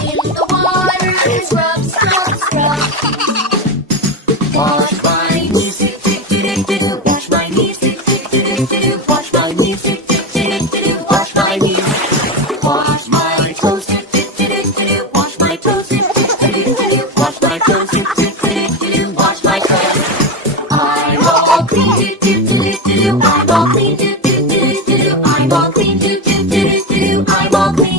In the water, scrub, scrub, scrub. Wash my knees, wash my knees, wash my knees, wash my knees. Wash my toes, wash my toes, wash my toes, wash my toes. I'm all clean, I'm all clean, I'm all clean, I'm all clean.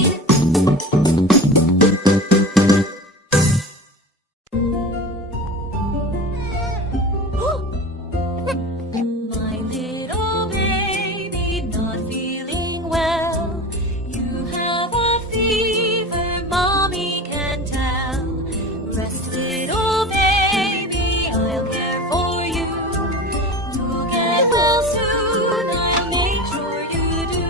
My little baby not feeling well. You have a fever, mommy can tell. Rest, little baby, I'll care for you. You'll get well soon, I'll make sure you do.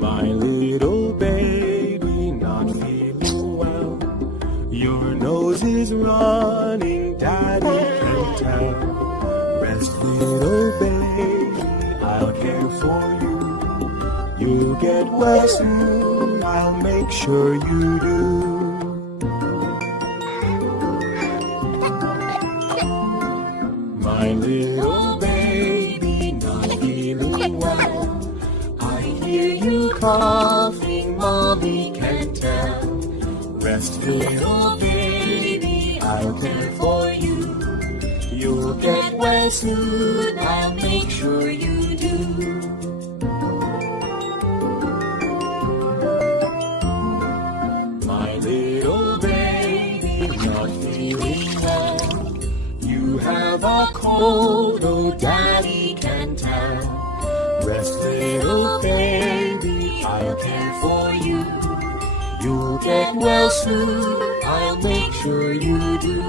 My little baby not feeling well. Your nose is running, daddy can tell. Rest, little baby, I'll care for you. You'll get well soon, I'll make sure you do. My little baby not feeling well. I hear you coughing, mommy can tell. Rest, little baby, I'll care for you. You'll get well soon, I'll make sure you do. My little baby not feeling well. You have a cold, oh daddy can tell. Rest, little baby, I'll care for you. You'll get well soon, I'll make sure you do.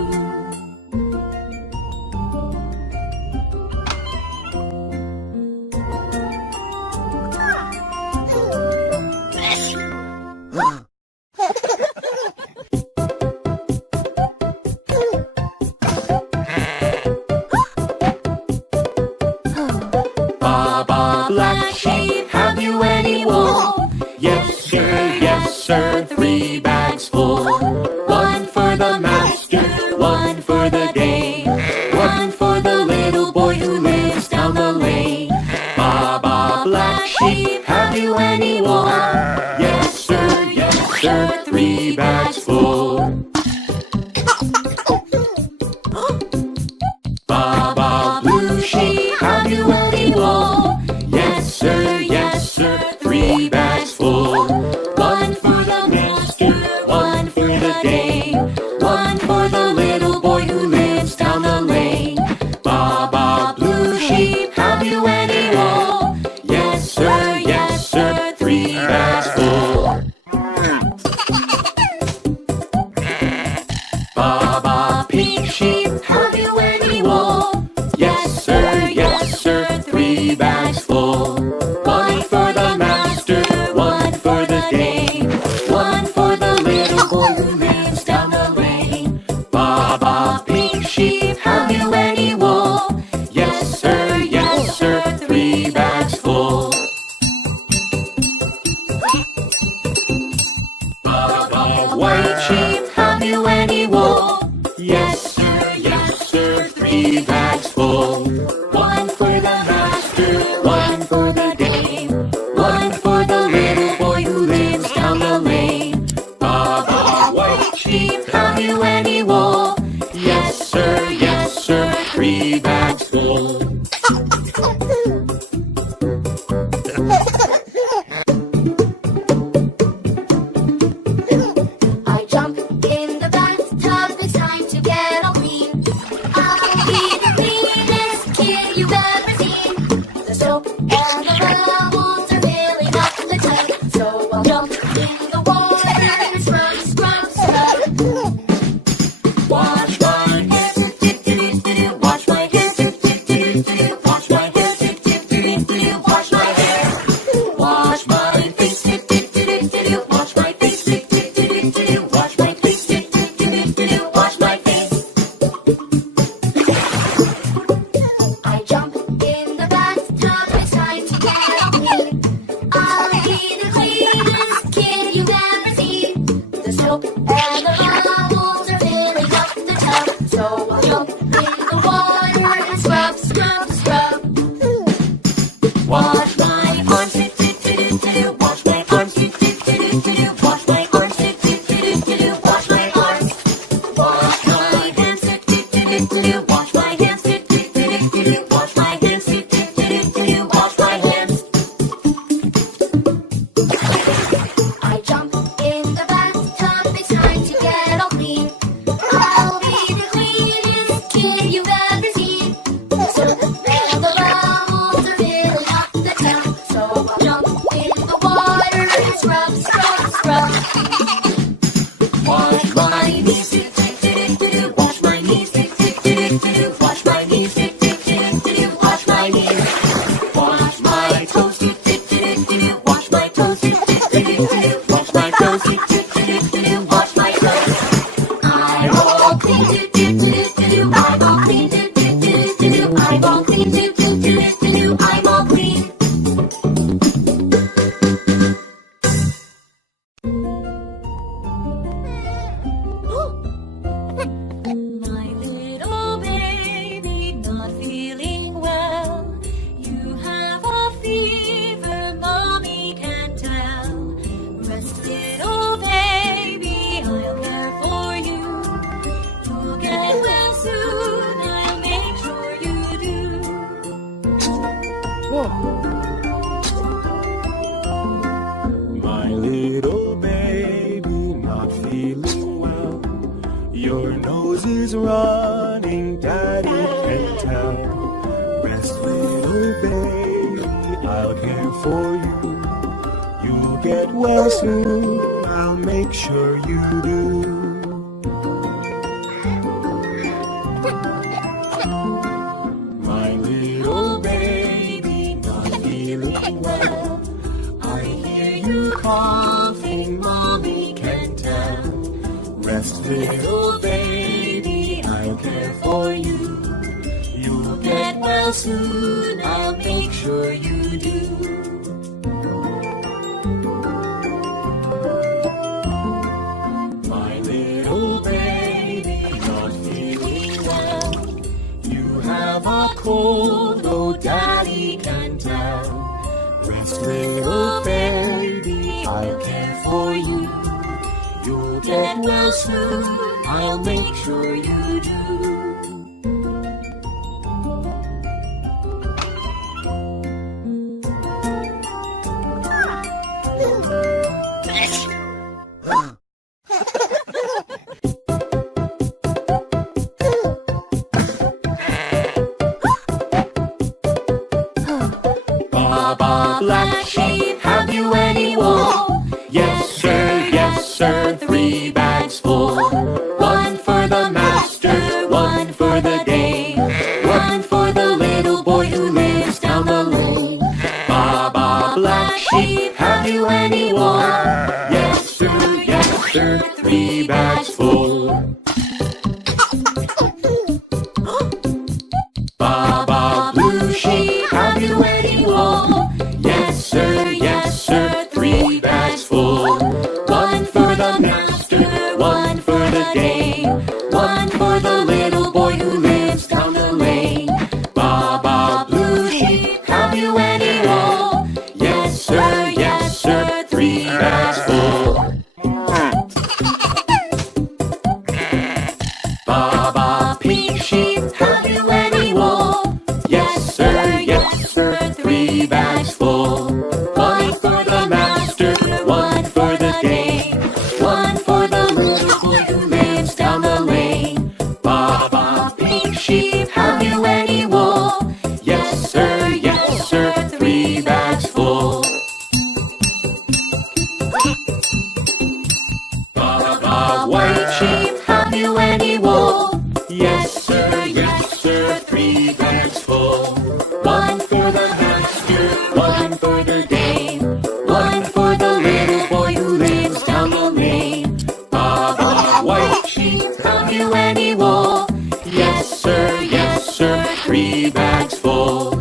Baba Black Sheep, have you any wool? Yes sir, 3 bags full. One for the master, one for the dame, one for the little boy who lives down the lane. Baba Black Sheep, have you any wool? Yes sir, 3 bags full. Baba Blue Sheep, have you any wool? Yes sir, 3 bags full. One for the master, one for the dame, one for the little boy who lives down the lane. Baba Blue Sheep, have you any wool? Yes sir, 3 bags full. scrub, scrub, scrub. Wash my knees, do do do do do. Wash my knees, do do do do do. Wash my knees, do do do do do. Wash my knees. Wash my toes, do do do do do. Wash my toes, do do do do do. Wash my toes, do do do do do. Wash my toes. I'm all clean, do do do do do. I'm all clean, do do do do do. I'm all clean, do do do do do. I'm all clean. My little baby not feeling well. You have a fever, mommy can tell. Rest, little baby, I'll care for you. You'll get well soon, I'll make sure you do. My little baby not feeling well. Your nose is running, daddy can tell. Rest, little baby, I'll care for you. You'll get well soon, I'll make sure you do. My little baby not feeling well. I hear you coughing, mommy can tell. Rest, little baby, I'll care for you. You'll get well soon, I'll make sure you do. My little baby not feeling well. You have a cold, oh daddy can tell. Rest, little baby, I'll care for you. You'll get well soon, I'll make sure you do. Baba Black Sheep, have you any wool? Yes sir, 3 bags full. One for the master, one for the dame, one for the little boy who lives down the lane. Baba Black Sheep, have you any wool? Yes sir, 3 bags full. Baba Blue Sheep, have you any wool? Yes sir, 3 bags full. One for the master, one for the dame, one for the little boy who lives down the lane. Baba Blue Sheep, have you any wool? Yes sir, 3 bags full. Baba Pink Sheep, have you any wool? Yes sir, 3 bags full. One for the master, one for the dame, one for the little boy who lives down the lane. Baba Pink Sheep, have you any wool? Yes sir, 3 bags full. Baba White Sheep, have you any wool? Yes sir, 3 bags full. One for the master, one for the dame, one for the little boy who lives down the lane. Baba White Sheep, have you any wool? Yes sir, 3 bags full.